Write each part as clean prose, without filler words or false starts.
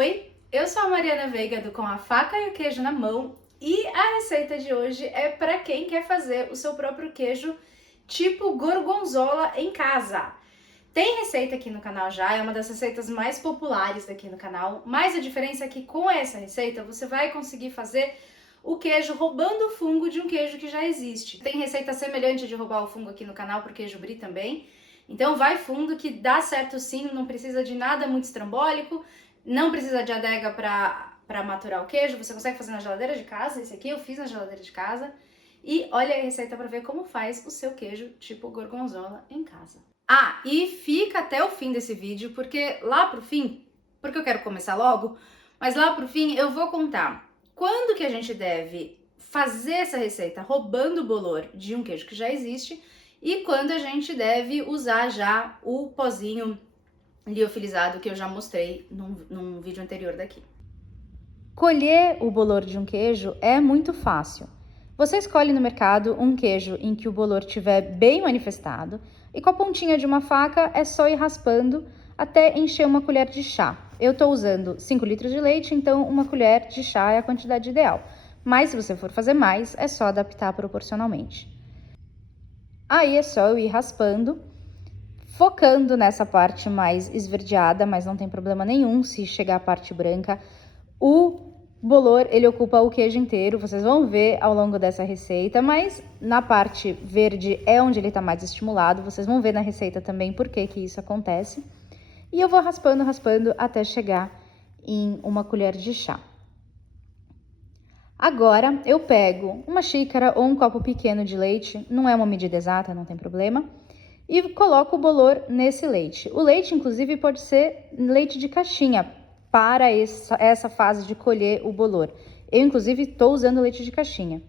Oi, eu sou a Mariana Veiga do Com a Faca e o Queijo na Mão e a receita de hoje é para quem quer fazer o seu próprio queijo tipo gorgonzola em casa. Tem receita aqui no canal já, é uma das receitas mais populares daqui no canal, mas a diferença é que com essa receita você vai conseguir fazer o queijo roubando o fungo de um queijo que já existe. Tem receita semelhante de roubar o fungo aqui no canal pro queijo brie também, então vai fundo que dá certo sim, não precisa de nada muito estrambólico, não precisa de adega para maturar o queijo, você consegue fazer na geladeira de casa. Esse aqui eu fiz na geladeira de casa. E olha a receita para ver como faz o seu queijo tipo gorgonzola em casa. Ah, e fica até o fim desse vídeo, porque lá pro fim, porque eu quero começar logo, mas lá pro fim eu vou contar quando que a gente deve fazer essa receita roubando o bolor de um queijo que já existe e quando a gente deve usar já o pozinho liofilizado que eu já mostrei num vídeo anterior daqui. Colher o bolor de um queijo é muito fácil. Você escolhe no mercado um queijo em que o bolor estiver bem manifestado e com a pontinha de uma faca é só ir raspando até encher uma colher de chá. Eu estou usando 5 litros de leite, então uma colher de chá é a quantidade ideal. Mas se você for fazer mais, é só adaptar proporcionalmente. Aí é só eu ir raspando, focando nessa parte mais esverdeada, mas não tem problema nenhum se chegar a parte branca. O bolor, ele ocupa o queijo inteiro, vocês vão ver ao longo dessa receita, mas na parte verde é onde ele está mais estimulado, vocês vão ver na receita também por que isso acontece. E eu vou raspando, raspando até chegar em uma colher de chá. Agora eu pego uma xícara ou um copo pequeno de leite, não é uma medida exata, não tem problema, e coloco o bolor nesse leite. O leite, inclusive, pode ser leite de caixinha para essa fase de colher o bolor. Eu, inclusive, estou usando leite de caixinha.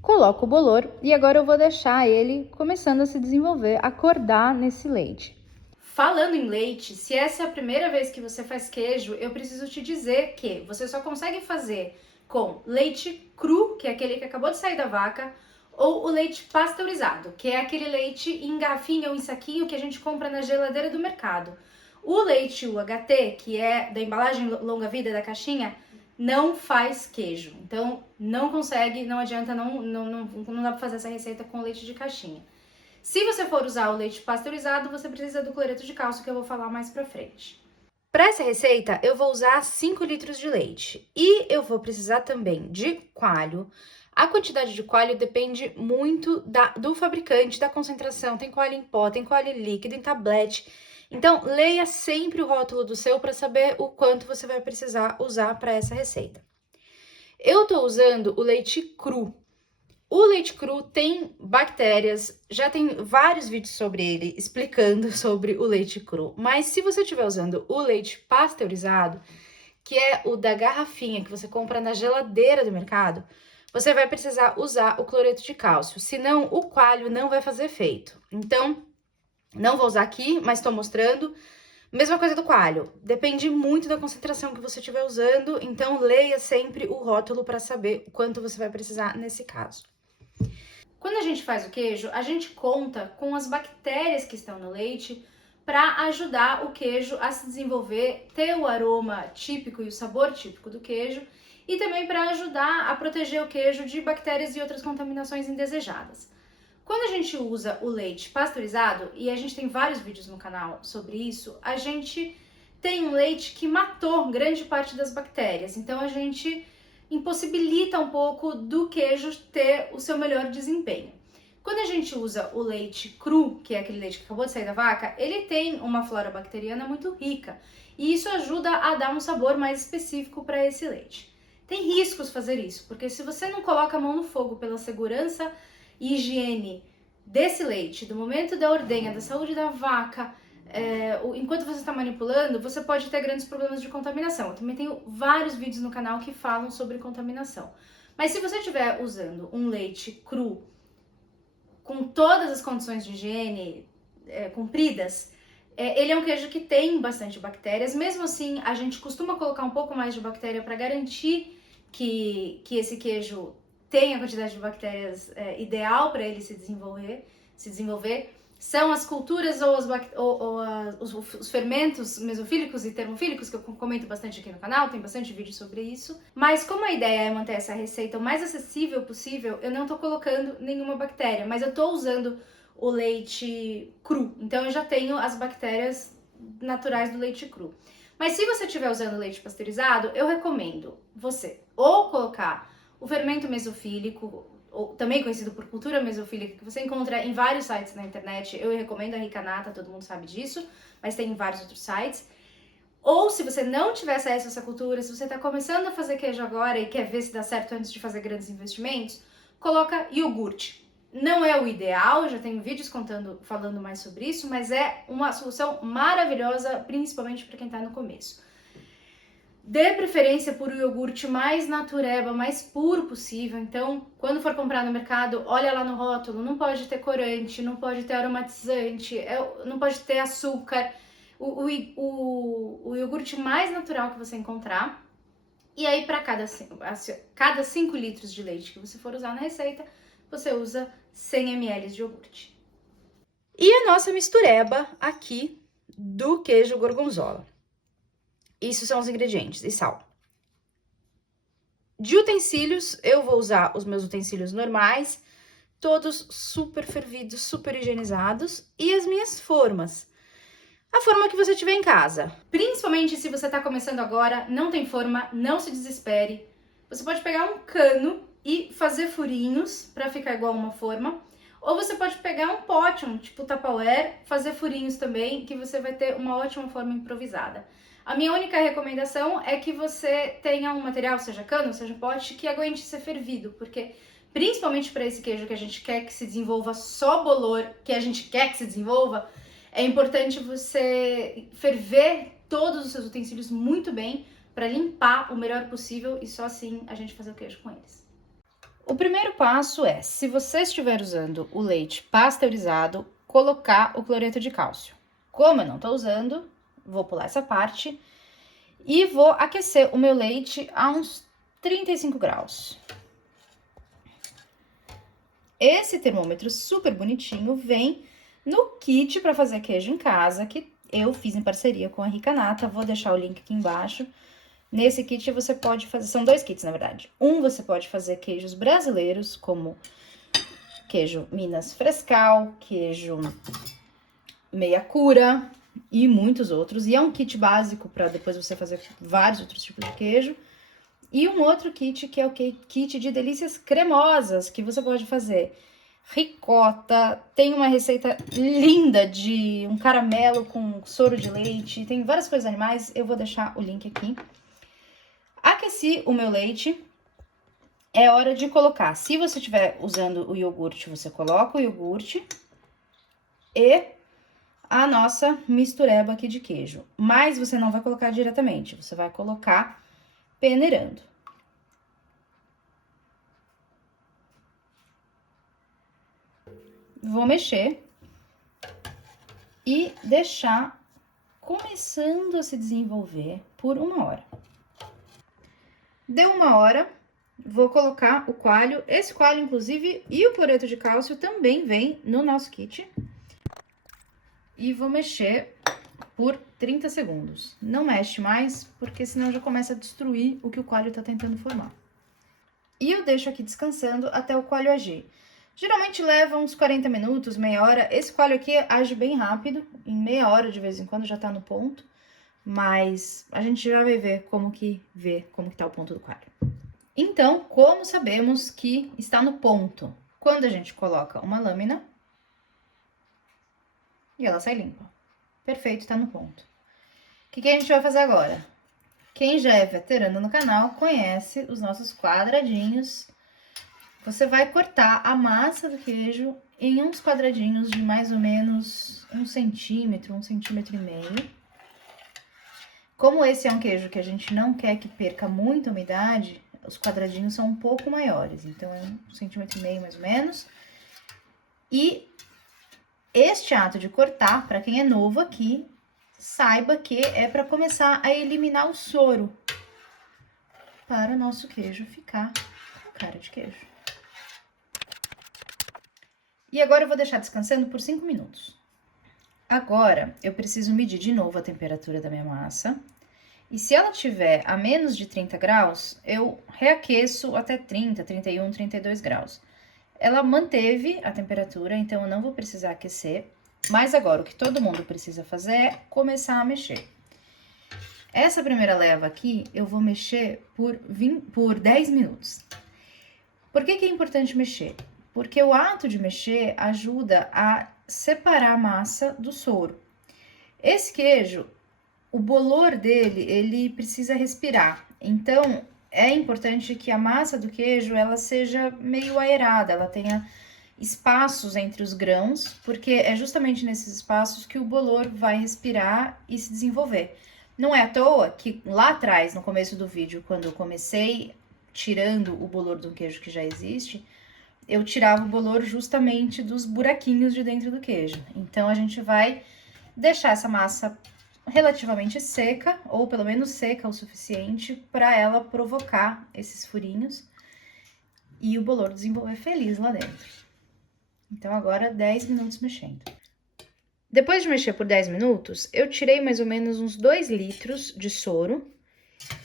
Coloco o bolor e agora eu vou deixar ele começando a se desenvolver, acordar nesse leite. Falando em leite, se essa é a primeira vez que você faz queijo, eu preciso te dizer que você só consegue fazer com leite cru, que é aquele que acabou de sair da vaca, ou o leite pasteurizado, que é aquele leite em garrafinha ou em saquinho que a gente compra na geladeira do mercado. O leite UHT, que é da embalagem longa-vida da caixinha, não faz queijo. Então, não consegue, não adianta, não dá pra fazer essa receita com leite de caixinha. Se você for usar o leite pasteurizado, você precisa do cloreto de cálcio, que eu vou falar mais pra frente. Para essa receita, eu vou usar 5 litros de leite e eu vou precisar também de coalho. A quantidade de coalho depende muito do fabricante, da concentração. Tem coalho em pó, tem coalho líquido, em tablete. Então, leia sempre o rótulo do seu para saber o quanto você vai precisar usar para essa receita. Eu tô usando o leite cru. O leite cru tem bactérias, já tem vários vídeos sobre ele explicando sobre o leite cru, mas se você estiver usando o leite pasteurizado, que é o da garrafinha que você compra na geladeira do mercado, você vai precisar usar o cloreto de cálcio, senão o coalho não vai fazer efeito. Então, não vou usar aqui, mas estou mostrando. Mesma coisa do coalho, depende muito da concentração que você estiver usando, então leia sempre o rótulo para saber o quanto você vai precisar nesse caso. Quando a gente faz o queijo, a gente conta com as bactérias que estão no leite para ajudar o queijo a se desenvolver, ter o aroma típico e o sabor típico do queijo e também para ajudar a proteger o queijo de bactérias e outras contaminações indesejadas. Quando a gente usa o leite pasteurizado, e a gente tem vários vídeos no canal sobre isso, a gente tem um leite que matou grande parte das bactérias, então a gente impossibilita um pouco do queijo ter o seu melhor desempenho. Quando a gente usa o leite cru, que é aquele leite que acabou de sair da vaca, ele tem uma flora bacteriana muito rica e isso ajuda a dar um sabor mais específico para esse leite. Tem riscos fazer isso, porque se você não coloca a mão no fogo pela segurança e higiene desse leite, do momento da ordenha, da saúde da vaca, enquanto você está manipulando, você pode ter grandes problemas de contaminação. Eu também tenho vários vídeos no canal que falam sobre contaminação. Mas se você estiver usando um leite cru, com todas as condições de higiene cumpridas, ele é um queijo que tem bastante bactérias. Mesmo assim, a gente costuma colocar um pouco mais de bactéria para garantir que esse queijo tenha a quantidade de bactérias ideal para ele se desenvolver. são as culturas ou os fermentos mesofílicos e termofílicos, que eu comento bastante aqui no canal, tem bastante vídeo sobre isso. Mas como a ideia é manter essa receita o mais acessível possível, eu não tô colocando nenhuma bactéria, mas eu tô usando o leite cru. Então eu já tenho as bactérias naturais do leite cru. Mas se você estiver usando leite pasteurizado, eu recomendo você ou colocar o fermento mesofílico, ou também conhecido por cultura mesofílica, que você encontra em vários sites na internet. Eu recomendo a Ricanata, todo mundo sabe disso, mas tem em vários outros sites. Ou se você não tiver acesso a essa cultura, se você está começando a fazer queijo agora e quer ver se dá certo antes de fazer grandes investimentos, coloca iogurte. Não é o ideal, já tenho vídeos falando mais sobre isso, mas é uma solução maravilhosa, principalmente para quem está no começo. Dê preferência por o iogurte mais natureba, mais puro possível. Então, quando for comprar no mercado, olha lá no rótulo, não pode ter corante, não pode ter aromatizante, não pode ter açúcar. O iogurte mais natural que você encontrar. E aí, para cada 5 litros de leite que você for usar na receita, você usa 100 ml de iogurte. E a nossa mistureba aqui do queijo gorgonzola. Isso são os ingredientes e sal. De utensílios, eu vou usar os meus utensílios normais, todos super fervidos, super higienizados, e as minhas formas. A forma que você tiver em casa. Principalmente se você está começando agora, não tem forma, não se desespere. Você pode pegar um cano e fazer furinhos para ficar igual uma forma. Ou você pode pegar um pote, tipo Tupperware, fazer furinhos também, que você vai ter uma ótima forma improvisada. A minha única recomendação é que você tenha um material, seja cano, seja pote, que aguente ser fervido, porque principalmente para esse queijo que a gente quer que se desenvolva só bolor, que a gente quer que se desenvolva, é importante você ferver todos os seus utensílios muito bem para limpar o melhor possível e só assim a gente fazer o queijo com eles. O primeiro passo é, se você estiver usando o leite pasteurizado, colocar o cloreto de cálcio. Como eu não estou usando, vou pular essa parte e vou aquecer o meu leite a uns 35 graus. Esse termômetro super bonitinho vem no kit para fazer queijo em casa, que eu fiz em parceria com a Ricanata. Vou deixar o link aqui embaixo. Nesse kit você pode fazer, são 2 kits na verdade. Você pode fazer queijos brasileiros, como queijo Minas Frescal, queijo Meia Cura e muitos outros. E é um kit básico para depois você fazer vários outros tipos de queijo. E um outro kit que é o kit de delícias cremosas, que você pode fazer ricota, tem uma receita linda de um caramelo com soro de leite, tem várias coisas animais, eu vou deixar o link aqui. Aqueci o meu leite, é hora de colocar, se você estiver usando o iogurte, você coloca o iogurte e a nossa mistureba aqui de queijo. Mas você não vai colocar diretamente, você vai colocar peneirando. Vou mexer e deixar começando a se desenvolver por 1 hora. Deu 1 hora, vou colocar o coalho. Esse coalho, inclusive, e o cloreto de cálcio também vem no nosso kit. E vou mexer por 30 segundos. Não mexe mais, porque senão já começa a destruir o que o coalho tá tentando formar. E eu deixo aqui descansando até o coalho agir. Geralmente leva uns 40 minutos, meia hora. Esse coalho aqui age bem rápido, em meia hora de vez em quando já tá no ponto. Mas a gente já vai ver como que tá o ponto do coalho. Então, como sabemos que está no ponto? Quando a gente coloca uma lâmina e ela sai limpa. Perfeito, tá no ponto. O que a gente vai fazer agora? Quem já é veterano no canal conhece os nossos quadradinhos. Você vai cortar a massa do queijo em uns quadradinhos de mais ou menos 1 centímetro, 1,5 centímetros. Como esse é um queijo que a gente não quer que perca muita umidade, os quadradinhos são um pouco maiores, então é 1,5 centímetro mais ou menos. E este ato de cortar, para quem é novo aqui, saiba que é para começar a eliminar o soro, para o nosso queijo ficar com cara de queijo. E agora eu vou deixar descansando por 5 minutos. Agora, eu preciso medir de novo a temperatura da minha massa. E se ela tiver a menos de 30 graus, eu reaqueço até 30, 31, 32 graus. Ela manteve a temperatura, então eu não vou precisar aquecer. Mas agora, o que todo mundo precisa fazer é começar a mexer. Essa primeira leva aqui, eu vou mexer por 10 minutos. Por que é importante mexer? Porque o ato de mexer ajuda a separar a massa do soro. Esse queijo, o bolor dele, ele precisa respirar. Então, é importante que a massa do queijo, ela seja meio aerada, ela tenha espaços entre os grãos, porque é justamente nesses espaços que o bolor vai respirar e se desenvolver. Não é à toa que lá atrás, no começo do vídeo, quando eu comecei tirando o bolor de um queijo que já existe, eu tirava o bolor justamente dos buraquinhos de dentro do queijo. Então, a gente vai deixar essa massa relativamente seca, ou pelo menos seca o suficiente para ela provocar esses furinhos e o bolor desenvolver feliz lá dentro. Então, agora 10 minutos mexendo. Depois de mexer por 10 minutos, eu tirei mais ou menos uns 2 litros de soro.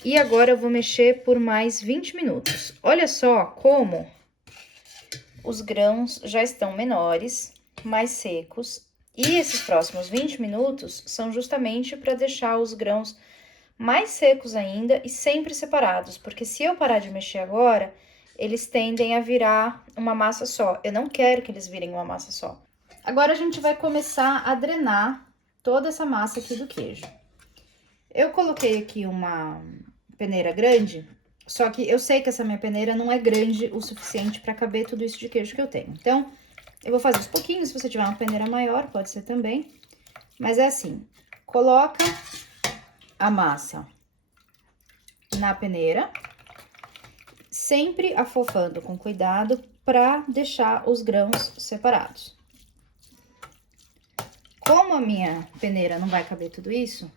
E agora eu vou mexer por mais 20 minutos. Olha só como os grãos já estão menores, mais secos. E esses próximos 20 minutos são justamente para deixar os grãos mais secos ainda e sempre separados. Porque se eu parar de mexer agora, eles tendem a virar uma massa só. Eu não quero que eles virem uma massa só. Agora a gente vai começar a drenar toda essa massa aqui do queijo. Eu coloquei aqui uma peneira grande, só que eu sei que essa minha peneira não é grande o suficiente para caber tudo isso de queijo que eu tenho. Então, eu vou fazer aos pouquinhos, se você tiver uma peneira maior, pode ser também. Mas é assim, coloca a massa na peneira, sempre afofando com cuidado para deixar os grãos separados. Como a minha peneira não vai caber tudo isso,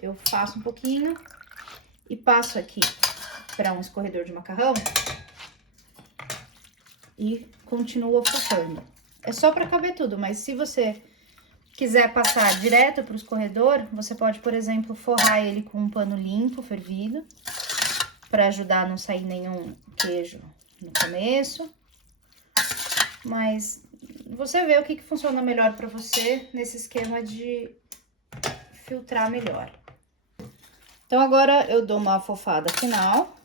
eu faço um pouquinho e passo aqui para um escorredor de macarrão e continuo afofando. É só para caber tudo, mas se você quiser passar direto para o escorredor, você pode, por exemplo, forrar ele com um pano limpo, fervido, para ajudar a não sair nenhum queijo no começo. Mas você vê o que funciona melhor para você nesse esquema de filtrar melhor. Então, agora eu dou uma afofada final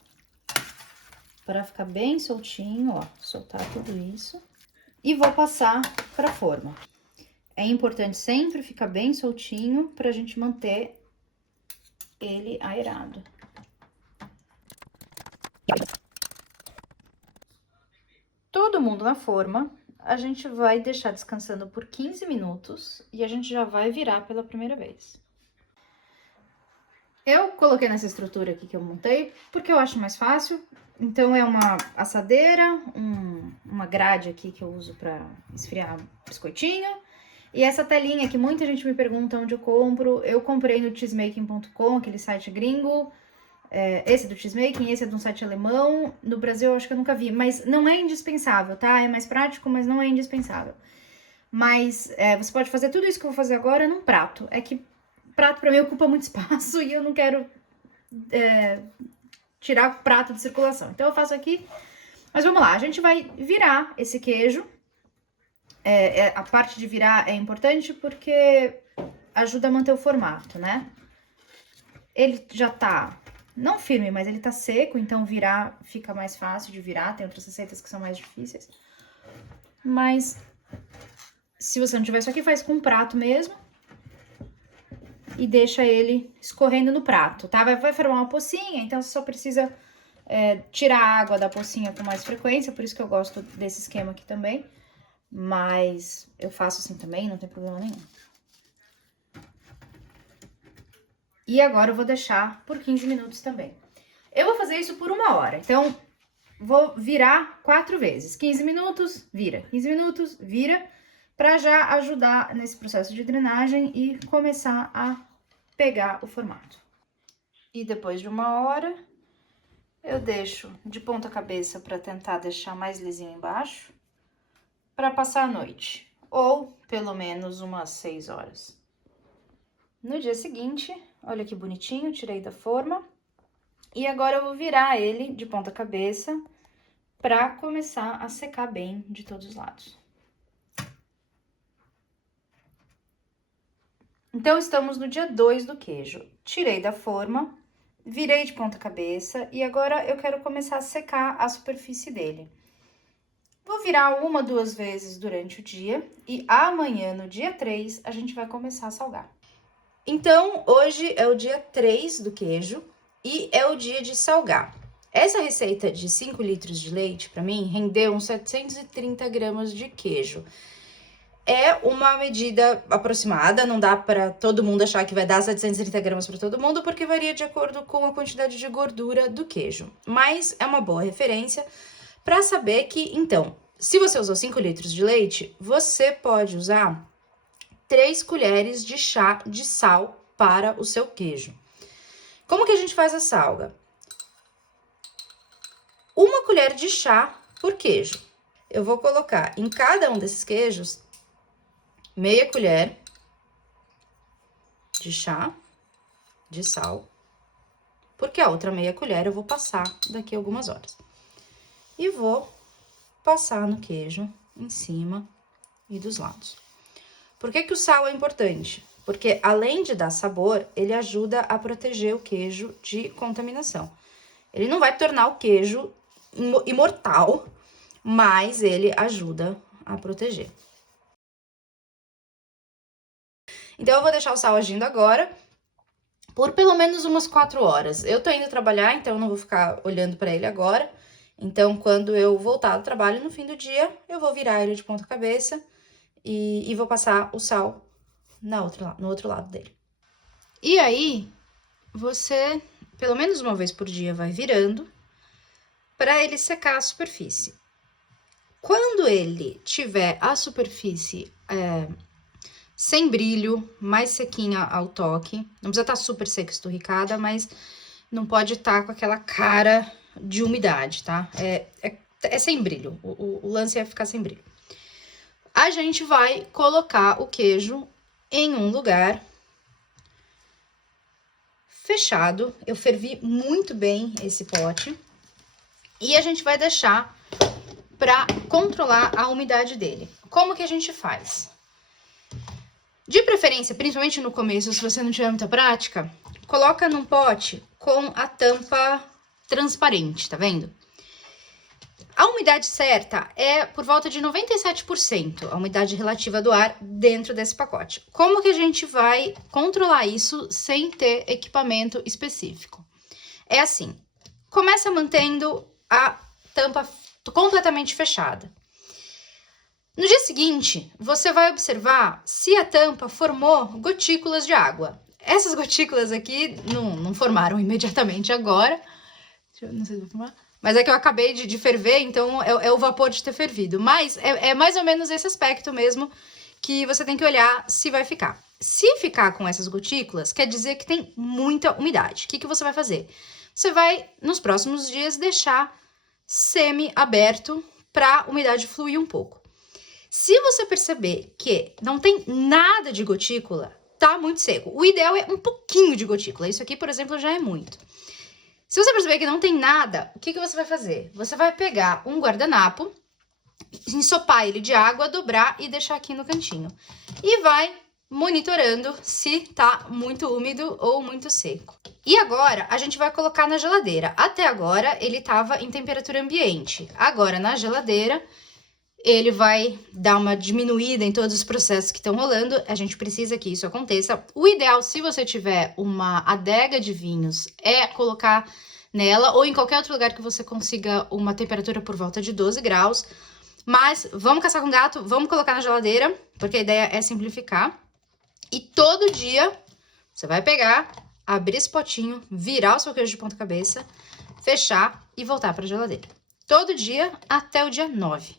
para ficar bem soltinho, ó, soltar tudo isso. E vou passar para a forma. É importante sempre ficar bem soltinho para a gente manter ele aerado. Todo mundo na forma, a gente vai deixar descansando por 15 minutos e a gente já vai virar pela primeira vez. Eu coloquei nessa estrutura aqui que eu montei porque eu acho mais fácil. Então, é uma assadeira, uma grade aqui que eu uso para esfriar biscoitinho. E essa telinha que muita gente me pergunta onde eu compro, eu comprei no cheesemaking.com, aquele site gringo. Esse é do Cheesemaking, esse é de um site alemão. No Brasil eu acho que eu nunca vi, mas não é indispensável, tá? É mais prático, mas não é indispensável. Mas você pode fazer tudo isso que eu vou fazer agora num prato. É que prato pra mim ocupa muito espaço e eu não quero tirar o prato de circulação. Então eu faço aqui, mas vamos lá, a gente vai virar esse queijo. A parte de virar é importante porque ajuda a manter o formato, né? Ele já tá, não firme, mas ele tá seco, então virar fica mais fácil de virar. Tem outras receitas que são mais difíceis. Mas se você não tiver isso aqui, faz com um prato mesmo. E deixa ele escorrendo no prato, tá? Vai formar uma pocinha, então você só precisa tirar a água da pocinha com mais frequência. Por isso que eu gosto desse esquema aqui também. Mas eu faço assim também, não tem problema nenhum. E agora eu vou deixar por 15 minutos também. Eu vou fazer isso por 1 hora, então vou virar 4 vezes. 15 minutos, vira. 15 minutos, vira, para já ajudar nesse processo de drenagem e começar a pegar o formato. E depois de 1 hora, eu deixo de ponta cabeça para tentar deixar mais lisinho embaixo, para passar a noite. Ou pelo menos umas 6 horas. No dia seguinte, olha que bonitinho, tirei da forma. E agora eu vou virar ele de ponta cabeça para começar a secar bem de todos os lados. Então, estamos no dia 2 do queijo. Tirei da forma, virei de ponta cabeça e agora eu quero começar a secar a superfície dele. Vou virar 1 ou 2 vezes durante o dia e amanhã, no dia 3, a gente vai começar a salgar. Então, hoje é o dia 3 do queijo e é o dia de salgar. Essa receita de 5 litros de leite, para mim, rendeu uns 730 gramas de queijo. É uma medida aproximada, não dá para todo mundo achar que vai dar 730 gramas para todo mundo, porque varia de acordo com a quantidade de gordura do queijo. Mas é uma boa referência para saber que, então, se você usou 5 litros de leite, você pode usar 3 colheres de chá de sal para o seu queijo. Como que a gente faz a salga? 1 colher de chá por queijo. Eu vou colocar em cada um desses queijos meia colher de chá de sal, porque a outra meia colher eu vou passar daqui a algumas horas. E vou passar no queijo em cima e dos lados. Por que que o sal é importante? Porque além de dar sabor, ele ajuda a proteger o queijo de contaminação. Ele não vai tornar o queijo imortal, mas ele ajuda a proteger. Então, eu vou deixar o sal agindo agora por pelo menos umas 4 horas. Eu tô indo trabalhar, então eu não vou ficar olhando para ele agora. Então, quando eu voltar do trabalho no fim do dia, eu vou virar ele de ponta cabeça e vou passar o sal no outro lado dele. E aí, você, pelo menos uma vez por dia, vai virando para ele secar a superfície. Quando ele tiver a superfície sem brilho, mais sequinha ao toque, não precisa estar super seca, esturricada, mas não pode estar com aquela cara de umidade, tá? É sem brilho, o lance é ficar sem brilho. A gente vai colocar o queijo em um lugar fechado. Eu fervi muito bem esse pote. E a gente vai deixar para controlar a umidade dele. Como que a gente faz? De preferência, principalmente no começo, se você não tiver muita prática, coloca num pote com a tampa transparente, tá vendo? A umidade certa é por volta de 97%, a umidade relativa do ar dentro desse pacote. Como que a gente vai controlar isso sem ter equipamento específico? É assim, começa mantendo a tampa completamente fechada. No dia seguinte, você vai observar se a tampa formou gotículas de água. Essas gotículas aqui não formaram imediatamente agora. Não sei se vai formar. Mas é que eu acabei de ferver, então é o vapor de ter fervido. Mas é mais ou menos esse aspecto mesmo que você tem que olhar se vai ficar. Se ficar com essas gotículas, quer dizer que tem muita umidade. O que você vai fazer? Você vai, nos próximos dias, deixar semi-aberto para a umidade fluir um pouco. Se você perceber que não tem nada de gotícula, tá muito seco. O ideal é um pouquinho de gotícula. Isso aqui, por exemplo, já é muito. Se você perceber que não tem nada, o que você vai fazer? Você vai pegar um guardanapo, ensopar ele de água, dobrar e deixar aqui no cantinho. E vai monitorando se tá muito úmido ou muito seco. E agora, a gente vai colocar na geladeira. Até agora, ele tava em temperatura ambiente. Agora, na geladeira, ele vai dar uma diminuída em todos os processos que estão rolando. A gente precisa que isso aconteça. O ideal, se você tiver uma adega de vinhos, é colocar nela ou em qualquer outro lugar que você consiga uma temperatura por volta de 12 graus. Mas vamos caçar com gato, vamos colocar na geladeira, porque a ideia é simplificar. E todo dia você vai pegar, abrir esse potinho, virar o seu queijo de ponta cabeça, fechar e voltar para a geladeira. Todo dia até o dia 9.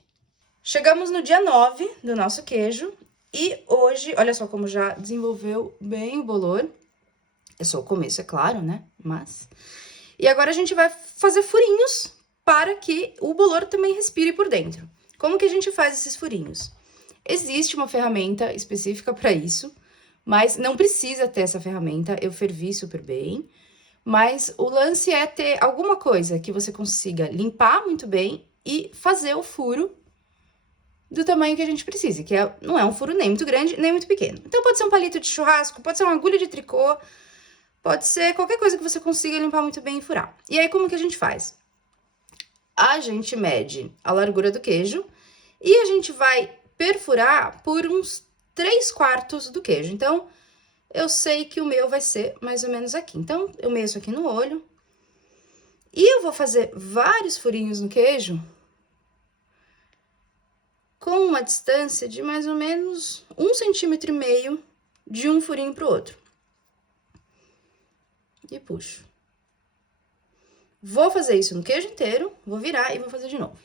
Chegamos no dia 9 do nosso queijo e hoje, olha só como já desenvolveu bem o bolor. É só o começo, é claro, né? Mas... E agora a gente vai fazer furinhos para que o bolor também respire por dentro. Como que a gente faz esses furinhos? Existe uma ferramenta específica para isso, mas não precisa ter essa ferramenta, eu fervi super bem. Mas o lance é ter alguma coisa que você consiga limpar muito bem e fazer o furo do tamanho que a gente precisa, que não é um furo nem muito grande, nem muito pequeno. Então pode ser um palito de churrasco, pode ser uma agulha de tricô, pode ser qualquer coisa que você consiga limpar muito bem e furar. E aí como que a gente faz? A gente mede a largura do queijo e a gente vai perfurar por uns 3/4 do queijo. Então, eu sei que o meu vai ser mais ou menos aqui. Então, eu meço aqui no olho. E eu vou fazer vários furinhos no queijo com uma distância de mais ou menos 1,5 centímetro de um furinho pro outro. E puxo. Vou fazer isso no queijo inteiro, vou virar e vou fazer de novo.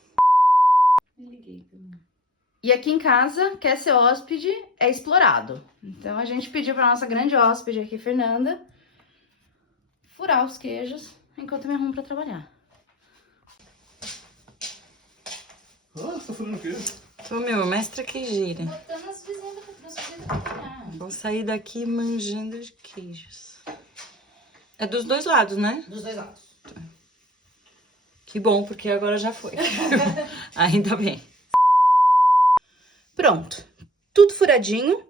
E aqui em casa, quer ser hóspede é explorado. Então, a gente pediu pra nossa grande hóspede aqui, Fernanda, furar os queijos enquanto eu me arrumo pra trabalhar. Você tá furando o queijo? Ô, meu, mestra queijeira. Botando as vizinhas pra trabalhar. Vou sair daqui manjando de queijos. É dos dois lados, né? Dos dois lados. Que bom, porque agora já foi. Ainda bem. Pronto. Tudo furadinho.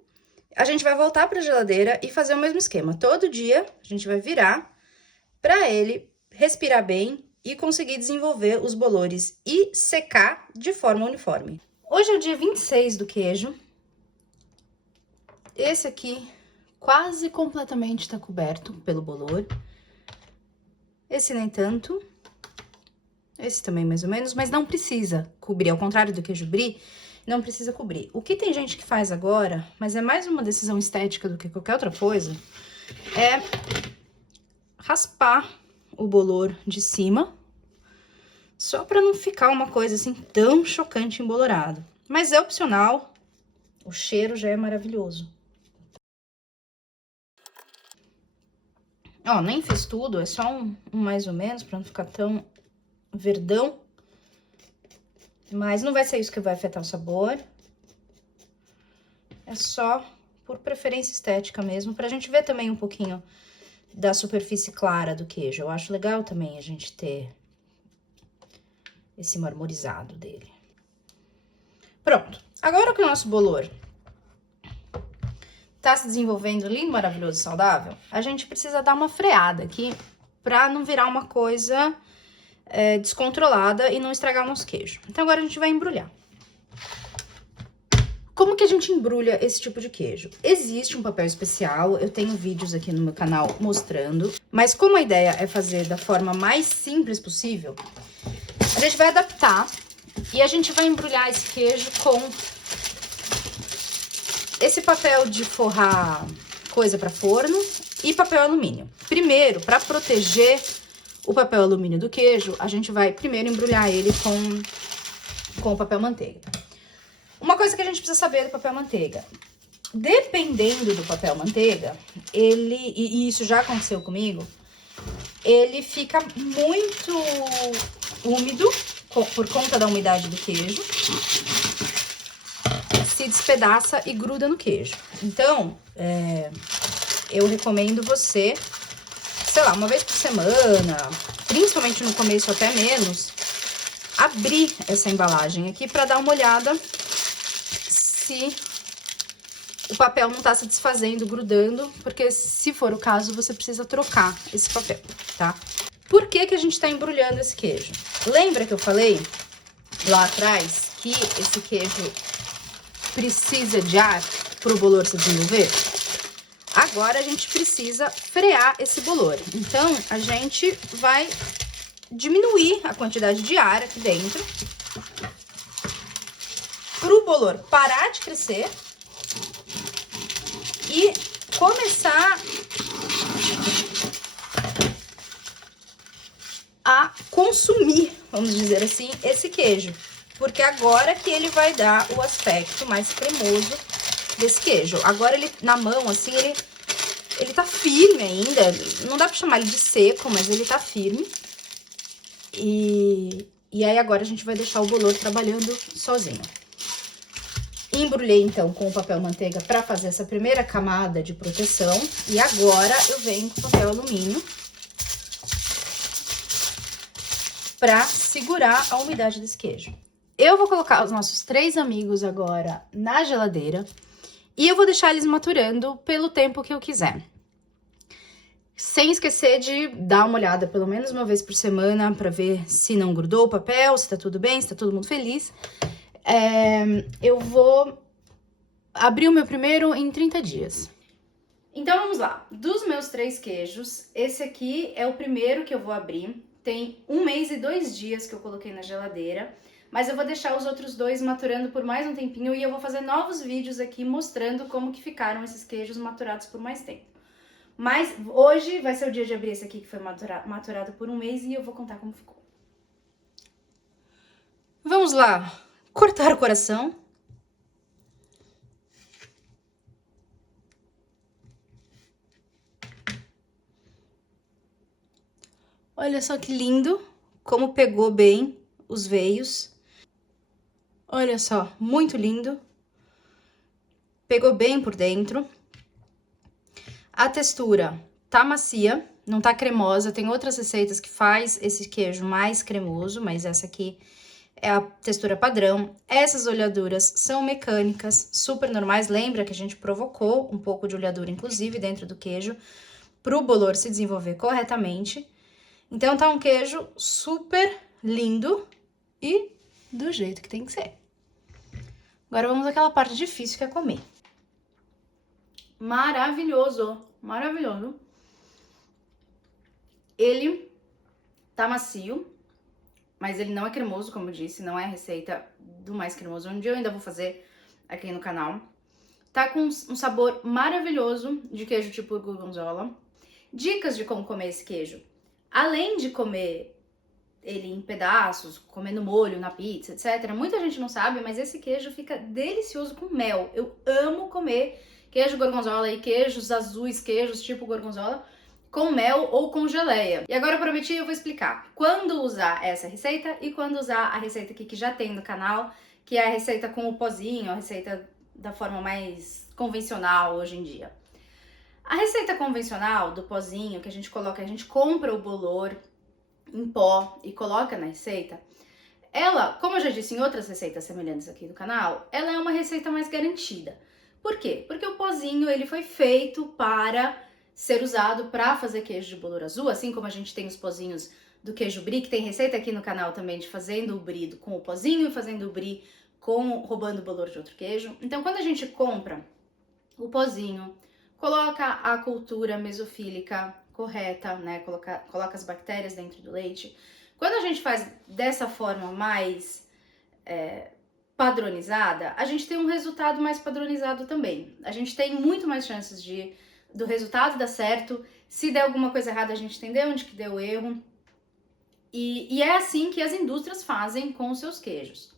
A gente vai voltar pra geladeira e fazer o mesmo esquema. Todo dia, a gente vai virar pra ele respirar bem e conseguir desenvolver os bolores e secar de forma uniforme. Hoje é o dia 26 do queijo. Esse aqui quase completamente tá coberto pelo bolor. Esse nem tanto. Esse também mais ou menos, mas não precisa cobrir. Ao contrário do queijo brie, não precisa cobrir. O que tem gente que faz agora, mas é mais uma decisão estética do que qualquer outra coisa, é raspar o bolor de cima, só pra não ficar uma coisa assim tão chocante embolorado. Mas é opcional, o cheiro já é maravilhoso. Ó, nem fiz tudo, é só um mais ou menos, pra não ficar tão verdão. Mas não vai ser isso que vai afetar o sabor. É só por preferência estética mesmo, pra gente ver também um pouquinho da superfície clara do queijo. Eu acho legal também a gente ter esse marmorizado dele. Pronto. Agora que o nosso bolor tá se desenvolvendo lindo, maravilhoso e saudável, a gente precisa dar uma freada aqui pra não virar uma coisa descontrolada e não estragar o nosso queijo. Então agora a gente vai embrulhar. Como que a gente embrulha esse tipo de queijo? Existe um papel especial, eu tenho vídeos aqui no meu canal mostrando, mas como a ideia é fazer da forma mais simples possível, a gente vai adaptar e a gente vai embrulhar esse queijo com esse papel de forrar coisa para forno e papel alumínio. Primeiro, para proteger o papel alumínio do queijo, a gente vai primeiro embrulhar ele com o papel manteiga. Uma coisa que a gente precisa saber do papel manteiga. Dependendo do papel manteiga, e isso já aconteceu comigo, ele fica muito úmido por conta da umidade do queijo, se despedaça e gruda no queijo. Então, eu recomendo você, sei lá, uma vez por semana, principalmente no começo até menos, abrir essa embalagem aqui para dar uma olhada se o papel não tá se desfazendo, grudando, porque se for o caso, você precisa trocar esse papel, tá? Por que que a gente tá embrulhando esse queijo? Lembra que eu falei lá atrás que esse queijo precisa de ar pro bolor se desenvolver? Agora a gente precisa frear esse bolor. Então, a gente vai diminuir a quantidade de ar aqui dentro pro bolor parar de crescer e começar a consumir, vamos dizer assim, esse queijo. Porque agora que ele vai dar o aspecto mais cremoso desse queijo. Agora ele, na mão, assim, ele tá firme ainda. Não dá pra chamar ele de seco, mas ele tá firme. E aí agora a gente vai deixar o bolor trabalhando sozinho. Embrulhei então com o papel manteiga para fazer essa primeira camada de proteção. E agora eu venho com o papel alumínio para segurar a umidade desse queijo. Eu vou colocar os nossos 3 amigos agora na geladeira e eu vou deixar eles maturando pelo tempo que eu quiser. Sem esquecer de dar uma olhada pelo menos uma vez por semana para ver se não grudou o papel, se tá tudo bem, se tá todo mundo feliz. Eu vou abrir o meu primeiro em 30 dias. Então vamos lá. Dos meus 3 queijos, esse aqui é o primeiro que eu vou abrir. Tem 1 mês e 2 dias que eu coloquei na geladeira, mas eu vou deixar os outros 2 maturando por mais um tempinho e eu vou fazer novos vídeos aqui mostrando como que ficaram esses queijos maturados por mais tempo. Mas hoje vai ser o dia de abrir esse aqui que foi maturado por 1 mês e eu vou contar como ficou. Vamos lá, cortar o coração. Olha só que lindo, como pegou bem os veios. Olha só, muito lindo. Pegou bem por dentro. A textura tá macia, não tá cremosa. Tem outras receitas que faz esse queijo mais cremoso, mas essa aqui é a textura padrão. Essas olhaduras são mecânicas, super normais. Lembra que a gente provocou um pouco de olhadura, inclusive, dentro do queijo, pro bolor se desenvolver corretamente. Então tá um queijo super lindo e do jeito que tem que ser. Agora vamos àquela parte difícil que é comer. Maravilhoso, maravilhoso. Ele tá macio, mas ele não é cremoso, como eu disse, não é a receita do mais cremoso. Um dia eu ainda vou fazer aqui no canal. Tá com um sabor maravilhoso de queijo tipo gorgonzola. Dicas de como comer esse queijo. Além de comer ele em pedaços, comer no molho, na pizza, etc. Muita gente não sabe, mas esse queijo fica delicioso com mel. Eu amo comer queijo gorgonzola e queijos azuis, queijos tipo gorgonzola, com mel ou com geleia. E agora eu prometi, eu vou explicar quando usar essa receita e quando usar a receita aqui que já tem no canal, que é a receita com o pozinho, a receita da forma mais convencional hoje em dia. A receita convencional do pozinho que a gente coloca, a gente compra o bolor em pó e coloca na receita, ela, como eu já disse em outras receitas semelhantes aqui do canal, ela é uma receita mais garantida. Por quê? Porque o pozinho ele foi feito para ser usado para fazer queijo de bolor azul, assim como a gente tem os pozinhos do queijo brie, que tem receita aqui no canal também de fazendo o brie com o pozinho e fazendo o brie roubando o bolor de outro queijo. Então, quando a gente compra o pozinho, coloca a cultura mesofílica correta, né? Coloca as bactérias dentro do leite. Quando a gente faz dessa forma mais padronizada, a gente tem um resultado mais padronizado também. A gente tem muito mais chances do resultado dar certo. Se der alguma coisa errada, a gente entender onde que deu o erro. E é assim que as indústrias fazem com os seus queijos.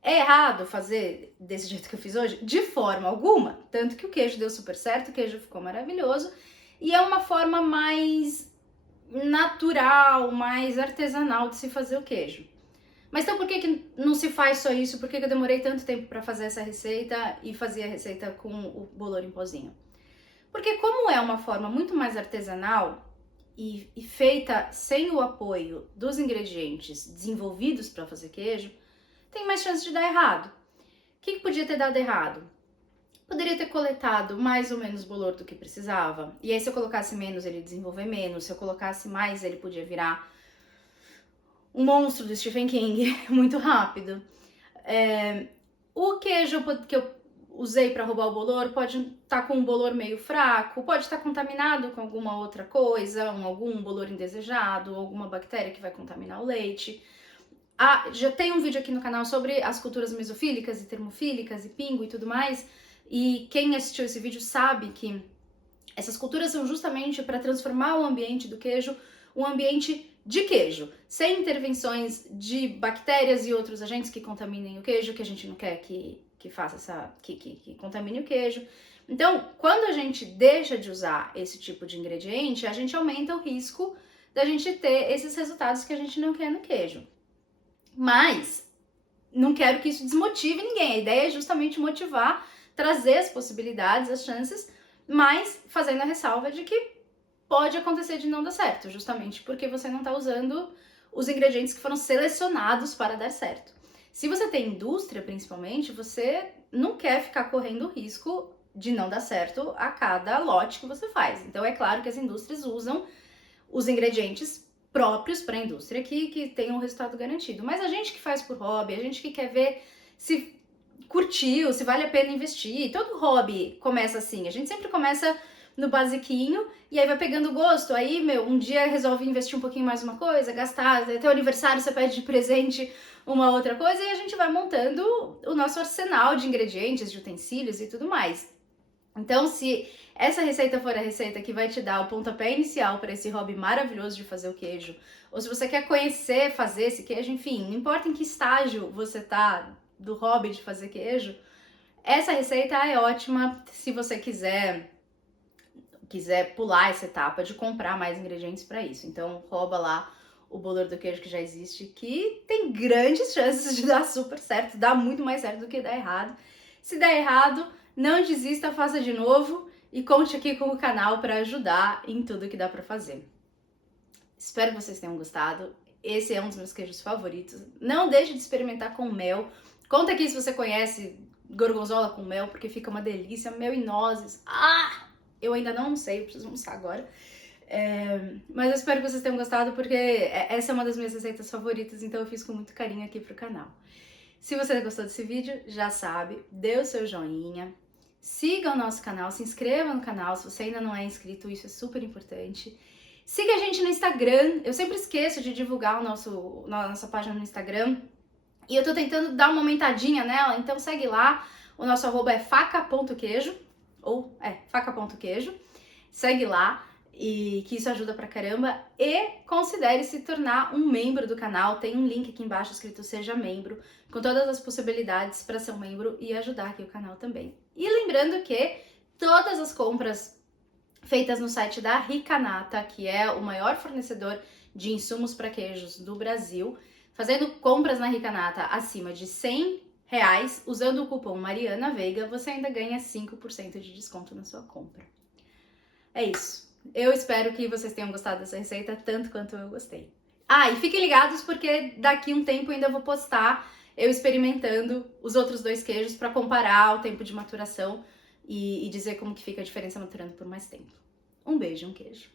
É errado fazer desse jeito que eu fiz hoje? De forma alguma. Tanto que o queijo deu super certo, o queijo ficou maravilhoso. E é uma forma mais natural, mais artesanal de se fazer o queijo. Mas então por que não se faz só isso? Por que eu demorei tanto tempo para fazer essa receita e fazer a receita com o bolor em pozinho? Porque como é uma forma muito mais artesanal e feita sem o apoio dos ingredientes desenvolvidos para fazer queijo, tem mais chance de dar errado. O que podia ter dado errado? Poderia ter coletado mais ou menos bolor do que precisava. E aí se eu colocasse menos, ele ia desenvolver menos. Se eu colocasse mais, ele podia virar um monstro do Stephen King muito rápido. O queijo que eu usei para roubar o bolor pode estar com um bolor meio fraco, pode estar contaminado com alguma outra coisa, algum bolor indesejado, alguma bactéria que vai contaminar o leite. Já tem um vídeo aqui no canal sobre as culturas mesofílicas e termofílicas e pingo e tudo mais. E quem assistiu esse vídeo sabe que essas culturas são justamente para transformar o ambiente do queijo um ambiente de queijo, sem intervenções de bactérias e outros agentes que contaminem o queijo, que a gente não quer que faça que contamine o queijo. Então, quando a gente deixa de usar esse tipo de ingrediente, a gente aumenta o risco da gente ter esses resultados que a gente não quer no queijo. Mas não quero que isso desmotive ninguém. A ideia é justamente motivar, trazer as possibilidades, as chances, mas fazendo a ressalva de que pode acontecer de não dar certo, justamente porque você não está usando os ingredientes que foram selecionados para dar certo. Se você tem indústria, principalmente, você não quer ficar correndo risco de não dar certo a cada lote que você faz. Então é claro que as indústrias usam os ingredientes próprios para a indústria que tem um resultado garantido. Mas a gente que faz por hobby, a gente que quer ver se curtiu, se vale a pena investir, todo hobby começa assim. A gente sempre começa no basiquinho e aí vai pegando gosto. Aí, um dia resolve investir um pouquinho mais uma coisa, gastar, até o aniversário você pede de presente uma outra coisa e a gente vai montando o nosso arsenal de ingredientes, de utensílios e tudo mais. Então, se essa receita for a receita que vai te dar o pontapé inicial para esse hobby maravilhoso de fazer o queijo, ou se você quer conhecer, fazer esse queijo, enfim, não importa em que estágio você tá do hobby de fazer queijo, essa receita é ótima se você quiser pular essa etapa de comprar mais ingredientes para isso. Então, rouba lá o bolor do queijo que já existe, que tem grandes chances de dar super certo, dá muito mais certo do que dar errado. Se der errado, não desista, faça de novo e conte aqui com o canal para ajudar em tudo que dá para fazer. Espero que vocês tenham gostado. Esse é um dos meus queijos favoritos. Não deixe de experimentar com mel. Conta aqui se você conhece gorgonzola com mel, porque fica uma delícia. Mel e nozes. Eu ainda não sei, eu preciso almoçar agora. Mas eu espero que vocês tenham gostado, porque essa é uma das minhas receitas favoritas, então eu fiz com muito carinho aqui pro canal. Se você gostou desse vídeo, já sabe, dê o seu joinha, siga o nosso canal, se inscreva no canal, se você ainda não é inscrito, isso é super importante. Siga a gente no Instagram, eu sempre esqueço de divulgar a nossa página no Instagram, e eu tô tentando dar uma aumentadinha nela, então segue lá, o nosso arroba é faca.queijo, faca.queijo, segue lá, e que isso ajuda pra caramba, e considere se tornar um membro do canal, tem um link aqui embaixo escrito Seja Membro, com todas as possibilidades para ser um membro e ajudar aqui o canal também. E lembrando que todas as compras feitas no site da Ricanata, que é o maior fornecedor de insumos para queijos do Brasil, fazendo compras na Ricanata acima de R$100, usando o cupom Mariana Veiga, você ainda ganha 5% de desconto na sua compra. É isso. Eu espero que vocês tenham gostado dessa receita tanto quanto eu gostei. E fiquem ligados porque daqui um tempo eu ainda vou postar eu experimentando os outros 2 queijos para comparar o tempo de maturação e dizer como que fica a diferença maturando por mais tempo. Um beijo, um queijo.